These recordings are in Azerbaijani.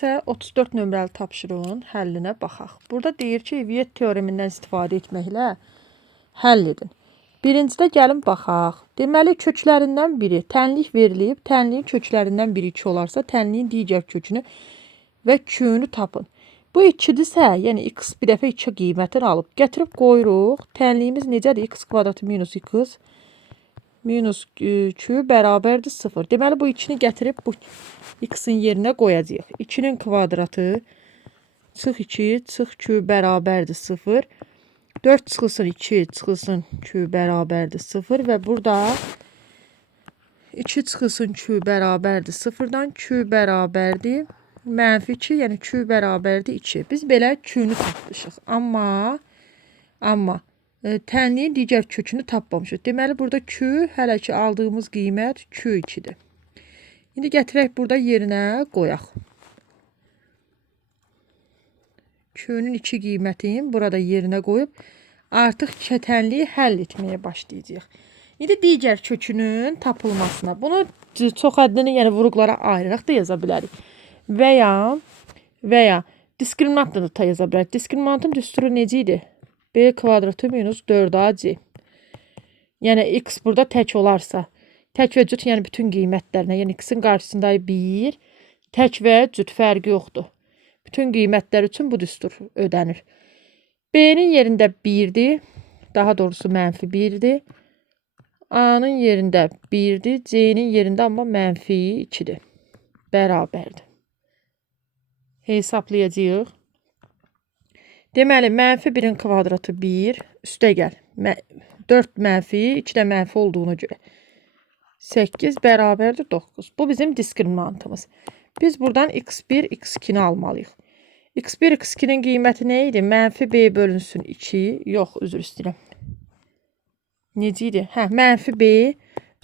isə 34 nömrəli tapşırığın həllinə baxaq. Burada deyir ki, Viet teoremindən istifadə etməklə həll edin. Birincidə gəlin baxaq. Deməli, köklərindən biri tənlik verilib, tənliyin köklərindən biri 2 olarsa, tənliyin digər kökünü və küyünü tapın. Bu 2-dirsə, yəni x bir dəfə 2 qiymətini alıb, gətirib qoyuruq. Tənliyimiz necədir? X kvadratı minus x minus 2 bərabərdir 0. Deməli, bu 2-ni gətirib bu x-in yerinə qoyacaq. 2-nin kvadratı çıx 2, çıx 2 bərabərdir 0. 4 çıxılsın 2, çıxılsın 2 bərabərdir 0. Və burada 2 çıxılsın 2 bərabərdir 0-dan 2 bərabərdir mənfi 2, yəni 2 bərabərdir 2. Biz belə 2-nü tapmışıq. Amma tənliyin digər kökünü tapmamışıq. Deməli, burada Q hələ ki aldığımız qiymət Q2-dir. İndi gətirək burada yerinə qoyaq. Q-nün 2 qiymətini burada yerinə qoyub, artıq tənliyi həll etməyə başlayacaq. İndi digər kökünün tapılmasına. Bunu çox ədədini, yəni vuruqlara ayıraraq da yaza bilərik. Və ya diskriminantla da yaza bilərik. Diskriminantın düsturu necə idi? B kvadratı minus 4ac. Yəni x burada tək olarsa, tək və cüt, yəni bütün qiymətlərinə, yəni x-in qarşısında 1, tək və cüt fərqi yoxdur. Bütün qiymətlər üçün bu düstur ödənir. B-nin yerində 1-dir, daha doğrusu mənfi 1-dir. A-nın yerində 1-dir, C-nin yerində amma mənfi 2-dir. Bərabərdir. Hesablayacağıq. Deməli, mənfi 1-in kvadratı 1, üstə gəl. 4 mənfi, 2 də mənfi olduğuna görə. 8 bərabərdir 9. Bu bizim diskriminantımız. Biz buradan x1, x2-ni almalıyıq. x1, x2-nin qiyməti nə idi? Mənfi b bölünsün 2. Yox, üzr istəyirəm. Necə idi? Mənfi b,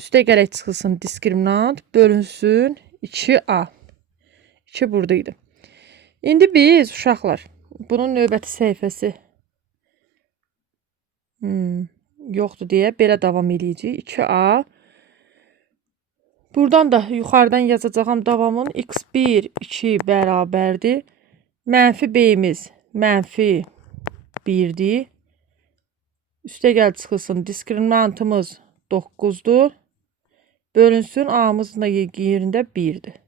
üstə gələk çıxılsın diskriminant, bölünsün 2a. 2 buradaydı. İndi biz, uşaqlar, bunun növbəti səhifəsi yoxdur deyə belə davam edəcəyik. 2a. Buradan da yuxarıdan yazacağım davamın x1, 2 bərabərdir. Mənfi b-miz mənfi 1-dir. Üstə gəl çıxılsın diskriminantımız 9-dur. Bölünsün a-mızın da yerində 1-dir.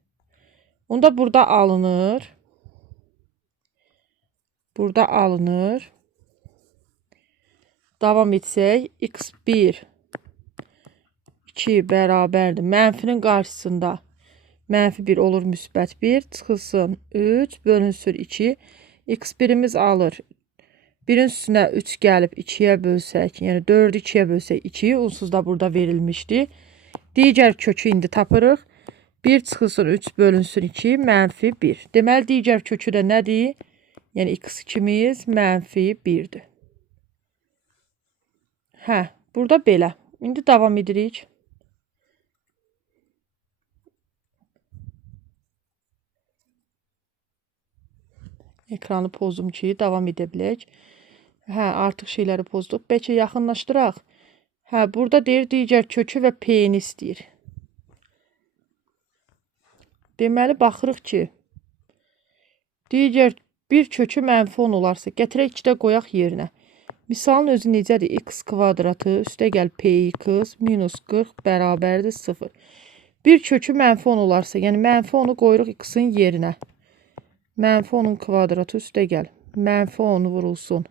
Onda burada alınır. Burada alınır. Davam etsək, x1, 2 bərabərdir. Mənfinin qarşısında mənfi 1 olur, müsbət 1. Çıxılsın 3, bölünsün 2. x1-imiz alır. 1-in üstünə 3 gəlib 2-yə bölsək, yəni 4-ü 2-yə bölsək 2, unsuz da burada verilmişdi. Digər kökü indi tapırıq. 1 çıxılsın 3 bölünsün 2, mənfi 1. Deməli, digər kökü də nədir? Yəni x2-miz mənfi 1-dir. Burada belə. İndi davam edirik. Ekranı pozdum ki, davam edə bilək. Artıq şeyləri pozduq. Bəlkə yaxınlaşdıraq. Burada deyir, digər kökü və p-ni istəyir. Deməli, baxırıq ki, digər bir kökü mənfi 10 olarsa, gətirək 2-də qoyaq yerinə. Misalın özü necədir? X kvadratı üstə gəl px minus 40 bərabərdir 0. Bir kökü mənfi 10 olarsa, yəni mənfi 10-u qoyuruq x-in yerinə. Mənfi 10-un kvadratı üstə gəl. Mənfi 10 vurulsun.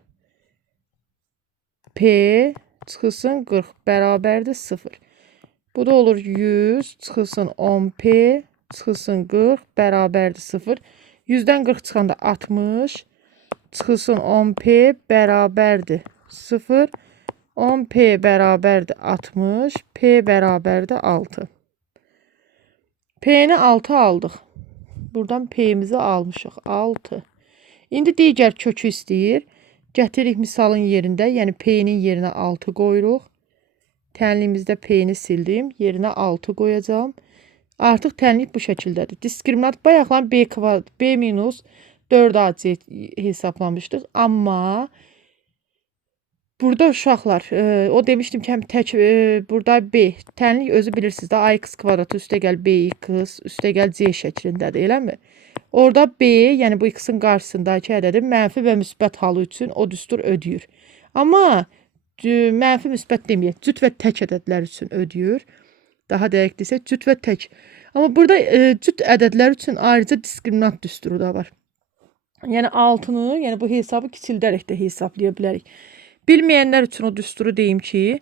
P çıxılsın 40 bərabərdir 0. Bu da olur 100 çıxılsın 10p çıxılsın 40 bərabərdir 0. 100-dən 40 çıxanda 60 çıxılsın 10p bərabərdir 0. 10p bərabərdir 60. P bərabərdir 6. P'ni 6 aldıq. Buradan P'mizi almışıq. 6. İndi digər kökü istəyir. Gətiririk misalın yerində. Yəni P'nin yerinə 6 qoyuruq. Tənliyimizdə P'ni sildim. Yerinə 6 qoyacağım. Artıq tənlik bu şəkildədir. Diskriminant bayaqlar B minus 4ac hesablamışdıq. Amma burada uşaqlar, o demişdim ki, tək burada B. Tənlik özü bilirsiniz də, ax kvadratı üstə gəl bx üstə gəl c şəklindədir, eləmi? Orada B, yəni bu x-in qarşısındakı ədədin mənfi və müsbət halı üçün o düstur ödəyir. Amma mənfi müsbət deməyək, cüt və tək ədədlər üçün ödəyir. Daha dəqiq desək, cüt və tək. Amma burada cüt ədədlər üçün ayrıca diskriminant düsturu da var. Yəni 6-nı, yəni bu hesabı kiçildərək də hesablaya bilərik. Bilməyənlər üçün o düsturu deyim ki,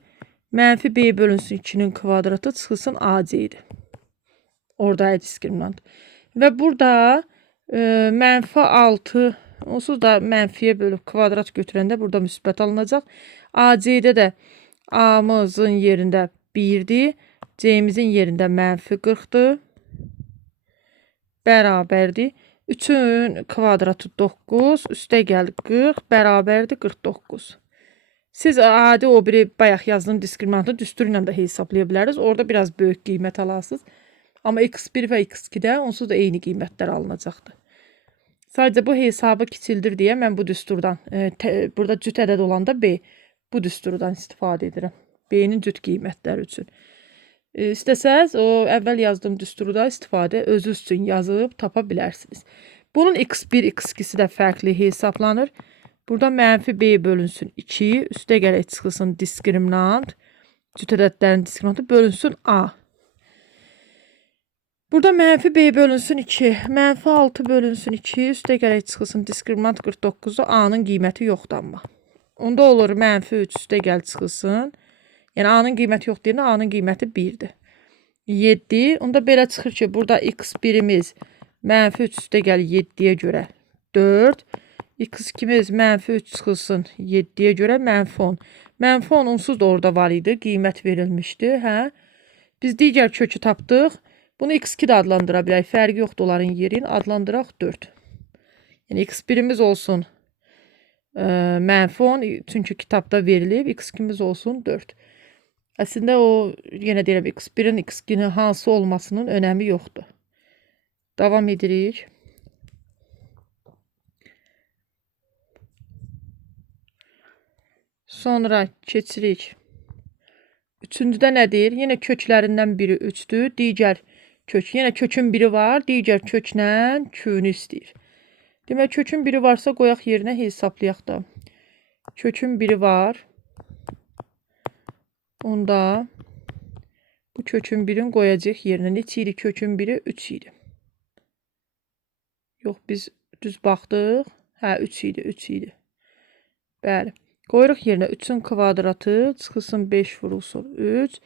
mənfi B bölünsün 2-nin kvadratı çıxılsın AC-dir. Orada diskriminant. Və burada mənfi 6, onsuz da mənfiyə bölüb kvadrat götürəndə burada müsbət alınacaq. AC-də də A-mızın yerində 1-dir, C-mizin yerində mənfi 40-dır, bərabərdir. 3-ün kvadratı 9, üstə gəldi 40, bərabərdir 49. Siz adi o biri bayaq yazdığım diskriminantı düstur ilə də hesablaya bilərsiniz. Orada biraz böyük qiymət alarsınız. Amma x1 və x2-də onsuz da eyni qiymətlər alınacaqdır. Sadəcə bu hesabı kiçildir deyə mən bu düsturdan, burada cüt ədəd olanda B, bu düsturdan istifadə edirəm. B-nin cüt qiymətləri üçün. İstəsəz o əvvəl yazdığım düsturu da istifadə özünüz üçün yazıb tapa bilərsiniz. Bunun x1, x2-si də fərqli hesablanır. Burada mənfi B bölünsün 2, üstə gələk çıxılsın diskriminant, cüt ədədlərin diskriminantı bölünsün A. Burada mənfi B bölünsün 2, mənfi 6 bölünsün 2, üstə gələk çıxılsın diskriminant 49-da A-nın qiyməti yoxdur amma. Onda olur mənfi 3 üstə gəl çıxılsın. Yəni A-nın qiyməti yox deyəndə A-nın qiyməti 1-dir. 7. Onda belə çıxır ki, burada x1-imiz mənfi 3 üstə gəl 7-yə görə 4. x2-miz mənfi 3 çıxılsın 7-yə görə mənfi 10. Mənfi 10 onsuz da orada var idi, qiymət verilmişdi. Hə? Biz digər kökü tapdıq. Bunu x2 də adlandıra bilərik. Fərqi yoxdur onların yerin. Adlandıraq 4. Yəni x1-imiz olsun mənfi 10. Çünki kitabda verilib. x2-miz olsun 4. Əslində o, yenə deyirəm, x1-in x2-nin hansı olmasının önəmi yoxdur. Davam edirik. Sonra keçirik. Üçüncüdə nədir? Yenə köklərindən biri 3-dür. Digər kök. Yenə kökün biri var. Digər köklə Q-nü istəyir. Demək, kökün biri varsa qoyaq yerinə hesablayaq da. Kökün biri var. Onda bu kökün birini qoyacaq yerinə. Neçə idi kökün biri? 3 idi. Yox, biz düz baxdıq. Hə, 3 idi, 3 idi. Bəli. Qoyuruq yerinə 3-ün kvadratı çıxılsın 5 vurulsun 3.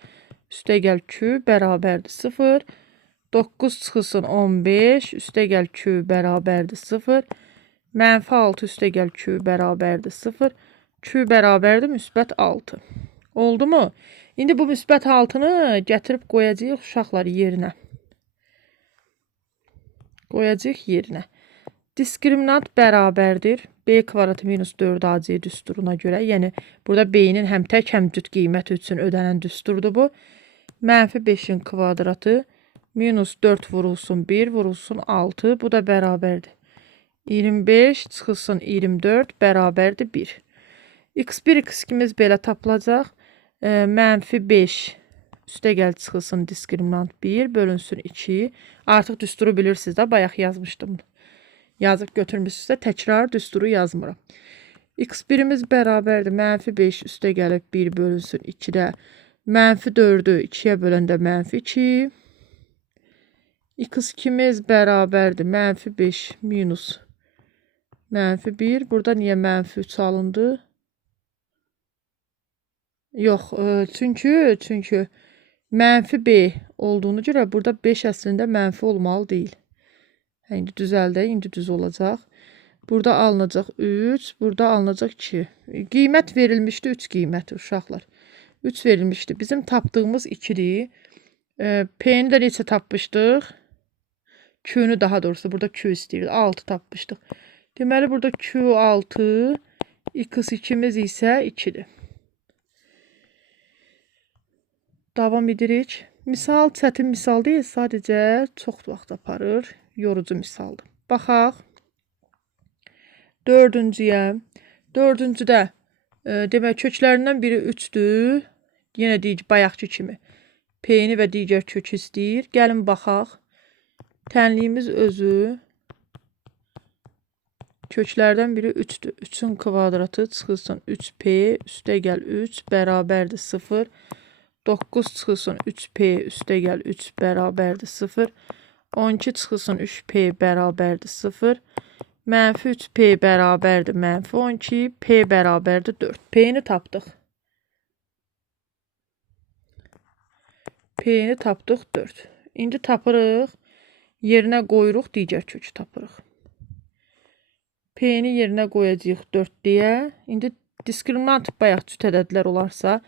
Üstə gəl Q bərabərdir 0. 9 çıxılsın 15. Üstə gəl Q bərabərdir 0. Mənfi 6 üstə gəl Q bərabərdir 0. Q bərabərdir müsbət 6. Oldu mu? İndi bu müsbət 6-nı gətirib qoyacağıq uşaqlar yerinə. Qoyacağıq yerinə. Diskriminant bərabərdir. B kvadratı minus 4AC düsturuna görə. Yəni, burada B-nin həm tək, həm cüt qiyməti üçün ödənən düsturdur bu. Mənfi 5-in kvadratı minus 4 vurulsun 1 vurulsun 6. Bu da bərabərdir. 25 çıxılsın 24 bərabərdir 1. x1, x2-miz belə tapılacaq. Mənfi 5 üstə gəl çıxılsın diskriminant 1 bölünsün 2. Artıq düsturu bilirsiniz də, bayaq yazmışdım. Yazıb götürmüşsünüzsə təkrar düsturu yazmıram. x1-imiz bərabərdir. Mənfi 5 üstə gəlib 1 bölünsün 2-də. Mənfi 4-ü 2-yə böləndə mənfi 2. x2-miz bərabərdir. Mənfi 5 minus mənfi 1. Burada niyə mənfi 3 alındı? Yox, çünki mənfi B olduğunu görə burada 5 əslində mənfi olmalı deyil. İndi düzəldək, indi düz olacaq. Burada alınacaq 3, burada alınacaq 2. Qiymət verilmişdi 3 qiyməti uşaqlar. 3 verilmişdi. Bizim tapdığımız 2-dir. P-ni də neçə tapmışdıq? Q-nü daha doğrusu burada Q istəyirdi. 6 tapmışdıq. Deməli burada Q 6, x2-miz isə 2-dir. Davam edirik. Misal çətin misal deyil, sadəcə çox vaxt aparır. Yorucu misaldır. Baxaq. Dördüncüyə. Dördüncüdə demək köklərindən biri 3-dür. Yenə deyək bayaqki kimi. P-ni və digər kökü istəyir. Gəlin baxaq. Tənliyimiz özü Köklərdən biri 3'dür. 3'ün kvadratı çıxılsın 3p üstə gəl 3 bərabərdir 0. 9 çıxılsın 3p üstə gəl 3 bərabərdir 0. 12 çıxılsın 3p bərabərdir 0. Mənfi 3p bərabərdir mənfi 12. P bərabərdir 4. P'ni tapdıq. P'ni tapdıq 4. İndi tapırıq. Yerinə qoyuruq, digər kökü tapırıq. P'ni yerinə qoyacağıq 4 deyə. İndi diskriminant bayaq cüt ədədlər olarsa,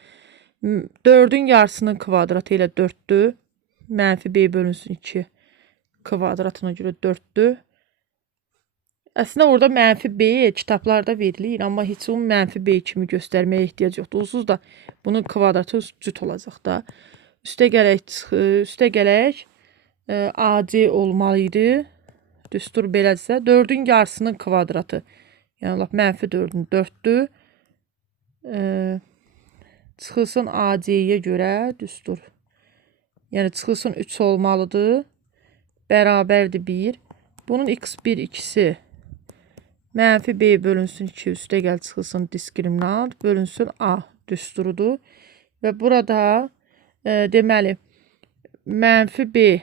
4'ün yarısının kvadratı ilə 4'dür. Mənfi b bölünsün 2 kvadratına görə 4'dür. Əslində orada mənfi b kitablarda verilir, amma heç onun mənfi b kimi göstərməyə ehtiyac yoxdur. Onsuz da bunun kvadratı cüt olacaq da. Üstə gələk AC olmalıydı. Düstur belədirsə 4'ün yarısının kvadratı. Yəni lap mənfi 4'ün 4'dür. Çıxılsın AC-yə görə düstur. Yəni çıxılsın 3 olmalıdır. Bərabərdir 1. Bunun x1 2'si mənfi b bölünsün 2 üstə gəl çıxılsın diskriminant bölünsün a düsturudur. Və burada deməli mənfi b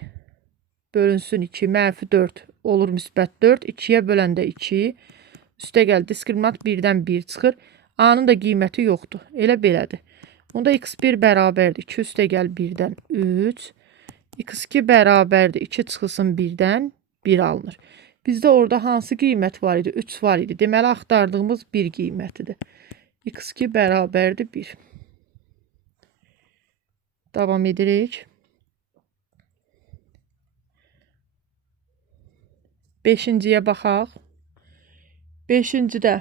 bölünsün 2 mənfi 4 olur müsbət 4. 2'yə böləndə 2 üstə gəl diskriminant 1'dən 1 çıxır. A'nın da qiyməti yoxdur. Elə belədir. Onda x1 bərabərdir 2 üstə gəl 1'dən 3. x2 bərabərdir 2 çıxılsın 1'dən 1 alınır. Bizdə orada hansı qiymət var idi? 3 var idi. Deməli axtardığımız 1 qiymətidir. x2 bərabərdir 1. Davam edirik. 5-ciyə baxaq. 5-cidə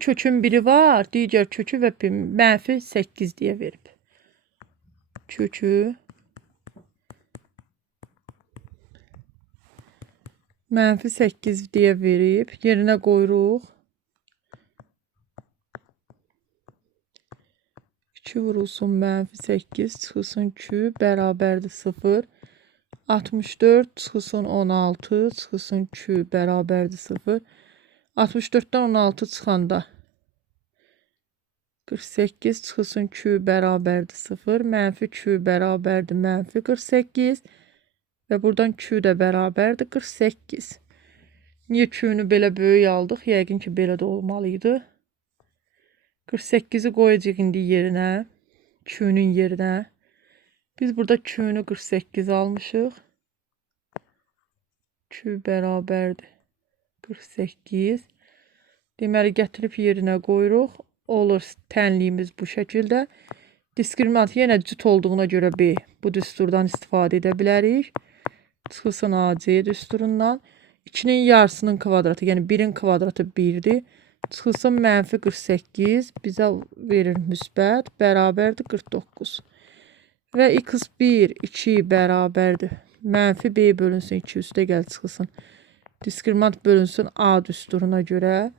kökün biri var, digər kökü və mənfi 8 deyə verib. Kökü mənfi 8 deyə verib. Yerinə qoyuruq. 2 vurulsun mənfi 8 çıxılsın 2 bərabərdir 0. 64 çıxılsın 16 çıxılsın 2 bərabərdir 0. 64'dən 16 çıxanda 48 çıxılsın 2 bərabərdir 0. Mənfi 2 bərabərdir mənfi 48. Və buradan 2 də bərabərdir 48. Niyə 2'nü belə böyük aldıq? Yəqin ki, belə də olmalıydı. 48'i qoyacaq indi yerinə. 2'nün yerinə. Biz burada 2'nü 48 almışıq. 2 bərabərdir 48. Deməli, gətirib yerinə qoyuruq. Olur, tənliyimiz bu şəkildə. Diskriminant yenə cüt olduğuna görə B. Bu düsturdan istifadə edə bilərik. Çıxılsın AC düsturundan. 2'nin yarısının kvadratı, yəni 1'in kvadratı 1'dir. Çıxılsın mənfi 48. Bizə verir müsbət. Bərabərdir 49. Və x1 2 bərabərdir. Mənfi b bölünsün 2 üstə gəl çıxılsın. Diskriminant bölünsün a düsturuna görə.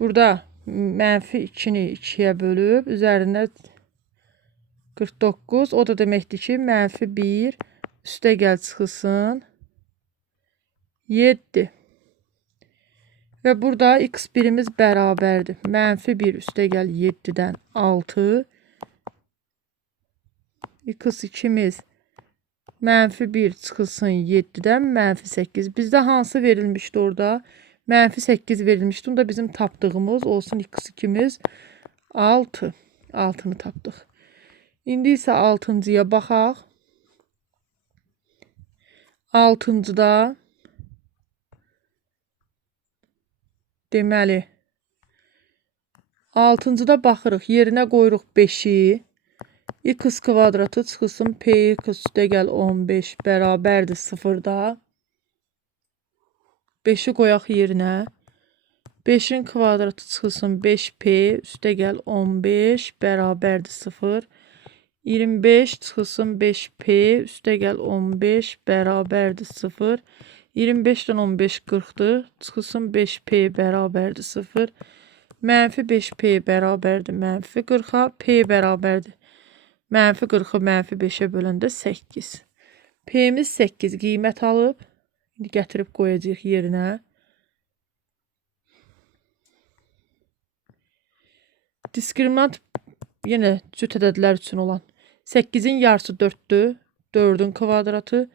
Burada mənfi 2'ni 2'yə bölüb. Üzərində 49. O da deməkdir ki, mənfi 1 üstə gəl çıxılsın 7. Və burada x1'imiz bərabərdir. Mənfi 1 üstə gəl 7'dən 6. x2'miz mənfi 1 çıxılsın 7'dən mənfi 8. Bizdə hansı verilmişdi orada? Mənfi 8 verilmişdi. Onda bizim tapdığımız olsun x2'miz 6. 6'nı tapdıq. İndi isə 6-cıya baxaq. 6-cıda deməli 6-cıda baxırıq. Yerinə qoyuruq 5'i. X kvadratı çıxılsın px üstə gəl 15 bərabərdir 0'da. 5'i qoyaq yerinə. 5'in kvadratı çıxılsın 5p üstə gəl 15 bərabərdir 0. 25 çıxılsın 5p üstə gəl 15 bərabərdir 0. 25'dən 15 40'dır. Çıxılsın 5p bərabərdir 0. Mənfi 5p bərabərdir mənfi 40'a. P bərabərdir. Mənfi 40'ı mənfi 5'ə böləndə 8. P'miz 8 qiymət alıb. İndi gətirib qoyacaq yerinə. Diskriminant yenə cüt ədədlər üçün olan 8-in yarısı 4-dür. 4-ün kvadratı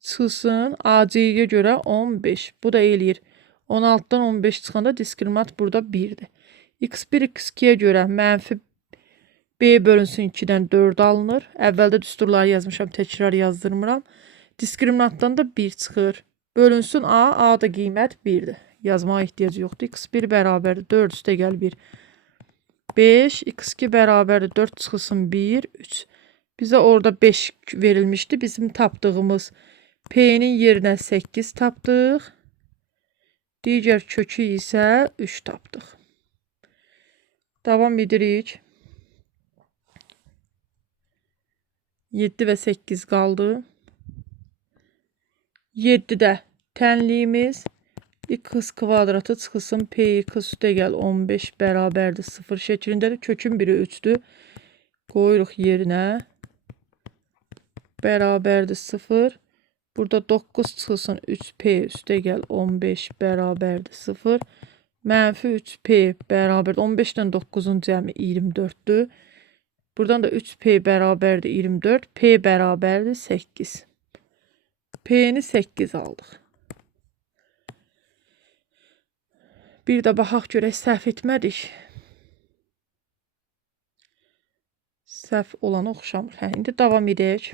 çıxsın AC-yə görə 15. Bu da eləyir. 16-dan 15 çıxanda diskriminant burada 1-dir. X1 X2-yə görə mənfi B bölünsün 2-dən 4 alınır. Əvvəldə düsturları yazmışam, təkrar yazdırmıram. Diskriminantdan da 1 çıxır. Bölünsün A, A da qiymət 1-dir. Yazmağa ehtiyac yoxdur. X1 bərabərdir 4 üstə gəl 1. 5, X2 bərabərdir 4 çıxılsın 1, 3. Bizə orada 5 verilmişdi. Bizim tapdığımız P-nin yerinə 8 tapdıq. Digər kökü isə 3 tapdıq. Davam edirik. 7 və 8 qaldı. 7-də tənliyimiz x kvadratı çıxılsın p(x) üstə gəl 15 bərabərdir 0 şəklindədir. Kökün biri 3-dür. Qoyuruq yerinə. Bərabərdir 0. Burada 9 çıxılsın 3p üstə gəl 15 bərabərdir 0. Mənfi 3p bərabərdir. 15-dən 9-un cəmi 24-dür. Buradan da 3p bərabərdir 24. P bərabərdir 8. P-ni 8 aldıq. Bir də baxaq görək səhv etmədik. Səhv olana oxşamır. İndi davam edək.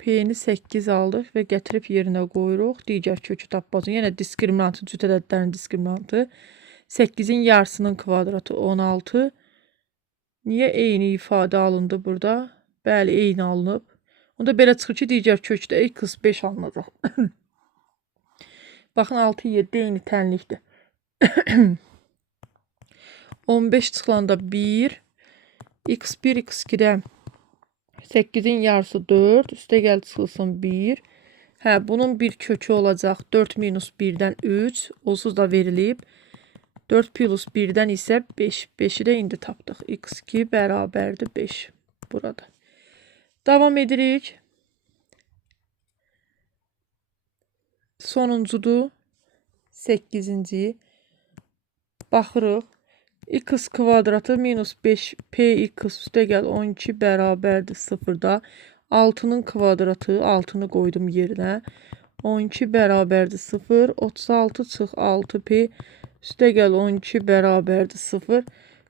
P-ni 8 aldıq və gətirib yerinə qoyuruq. Digər kökü tapmazın. Yenə diskriminantı, cüt ədədlərin diskriminantı. 8-in yarısının kvadratı 16. Niyə eyni ifadə alındı burada? Bəli, eyni alınıb. Onda belə çıxır ki, digər kökdə x 5 alınacaq. Baxın, 6, 7 eyni tənlikdir. 15 çıxılanda 1, x1, x2-də 8-in yarısı 4, üstə gəl çıxılsın 1. Hə, bunun bir kökü olacaq 4 minus 1-dən 3, onsuz da verilib. 4 plus 1-dən isə 5. 5-i də indi tapdıq. x2 bərabərdir 5 burada. Davam edirik. Sonuncudur. 8-ci. Baxırıq. X kvadratı minus 5 px üstə gəl 12 bərabərdir 0-da. 6-nın kvadratı, 6-nı qoydum yerinə. 12 bərabərdir 0. 36 çıx 6p üstə gəl 12 bərabərdir 0.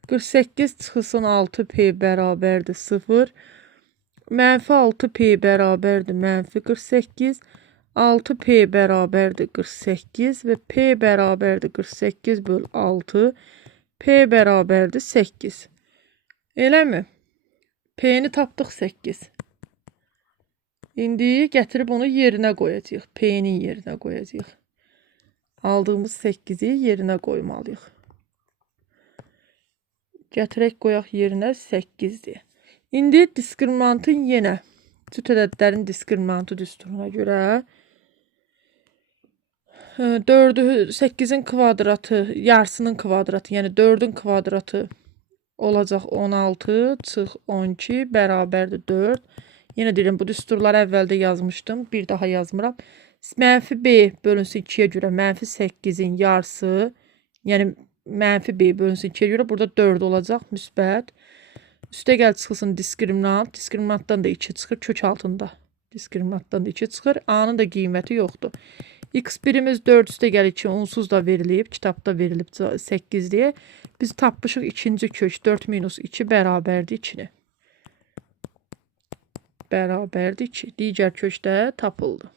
48 çıxılsın 6p bərabərdir 0. Mənfi 6p bərabərdir mənfi 48. 6p bərabərdir 48 və p bərabərdir 48 böl 6. P bərabərdir 8. Eləmi? P-ni tapdıq 8. İndi gətirib onu yerinə qoyacağıq. P-nin yerinə qoyacağıq. Aldığımız 8-i yerinə qoymalıyıq. Gətirək qoyaq yerinə 8-dir. İndi diskriminantın yenə cüt ədədlərin diskriminantı düsturuna görə 8-in kvadratı, yarısının kvadratı, yəni 4-ün kvadratı olacaq 16 çıx 12 bərabərdir 4. Yenə deyirəm, bu düsturları əvvəldə yazmışdım. Bir daha yazmıram. Mənfi b bölünsün 2-yə görə mənfi 8-in yarısı, yəni mənfi b bölünsün 2-yə görə burada 4 olacaq, müsbət. Üstə gəl çıxılsın diskriminant. Diskriminantdan da 2 çıxır, kök altında. Diskriminantdan da 2 çıxır. A-nın da qiyməti yoxdur. X1-imiz 4 üstə gəl 2 onsuz da verilib. Kitabda verilib 8 deyə. Biz tapmışıq ikinci kök 4 minus 2 bərabərdir 2-ni. Bərabərdir 2. Digər kökdə tapıldı.